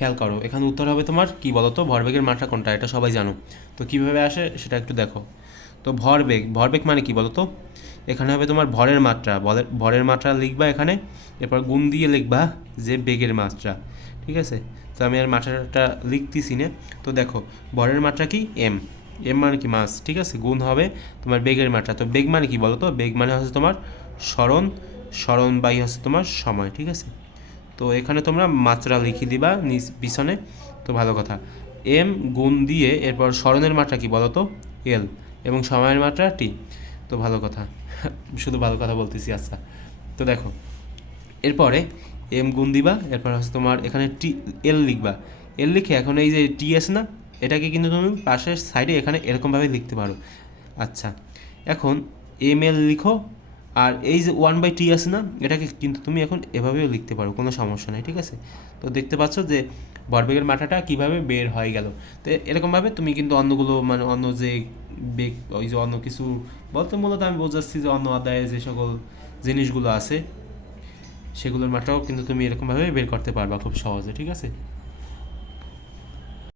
খেয়াল করো, এখানে উত্তর হবে তোমার কি বলো তো ভরবেগের মাত্রা কোনটা? এটা সবাই জানো। তো কীভাবে আসে সেটা একটু দেখো। তো ভরবেগ ভরবেগ মানে কি বলো তো এখানে হবে তোমার ভরের মাত্রা ভরের মাত্রা লিখবা এখানে, এরপর গুণ দিয়ে লিখবা যে বেগের মাত্রা, ঠিক আছে? তো আমি আর মাত্রাটা লিখতেছি না। তো দেখো, ভরের মাত্রা কি? এম এম মানে কি মাস, ঠিক আছে? গুণ হবে তোমার বেগের মাত্রা। তো বেগ মানে কি বলো তো বেগ মানে হচ্ছে তোমার স্মরণ স্মরণ বাই হচ্ছে তোমার সময়, ঠিক আছে? তো এখানে তোমরা মাত্রা লিখে দিবা নিজ পিছনে, তো ভালো কথা। এম গুণ দিয়ে এরপর স্মরণের মাত্রা কি বলো তো? এল এবং সময়ের মাত্রা টি তো ভালো কথা। শুধু ভালো কথা বলতেছি আচ্ছা। তো দেখো, এরপরে এম গুণ দিবা, এরপর হচ্ছে তোমার এখানে টি এল লিখবা। এল লিখে এখন এই যে টি আছে না, এটাকে কিন্তু তুমি পাশের সাইডে এখানে এরকমভাবে লিখতে পারো। আচ্ছা এখন এম এল লিখো আর এই যে ওয়ান বাই টি আছে না, এটাকে কিন্তু তুমি এখন এভাবেও লিখতে পারো, কোনো সমস্যা নেই, ঠিক আছে? তো দেখতে পাচ্ছ যে ভরবেগের মাথাটা কীভাবে বের হয়ে গেল। তো এরকমভাবে তুমি কিন্তু অন্যগুলো মানে অন্য যে বেগ ওই যে অন্য কিছু, বলতে মূলত আমি বোঝাচ্ছি যে অন্য আদায়ে যে সকল জিনিসগুলো আছে, সেগুলোর মাত্রাও কিন্তু তুমি এরকমভাবে বের করতে পারবা খুব সহজে, ঠিক আছে?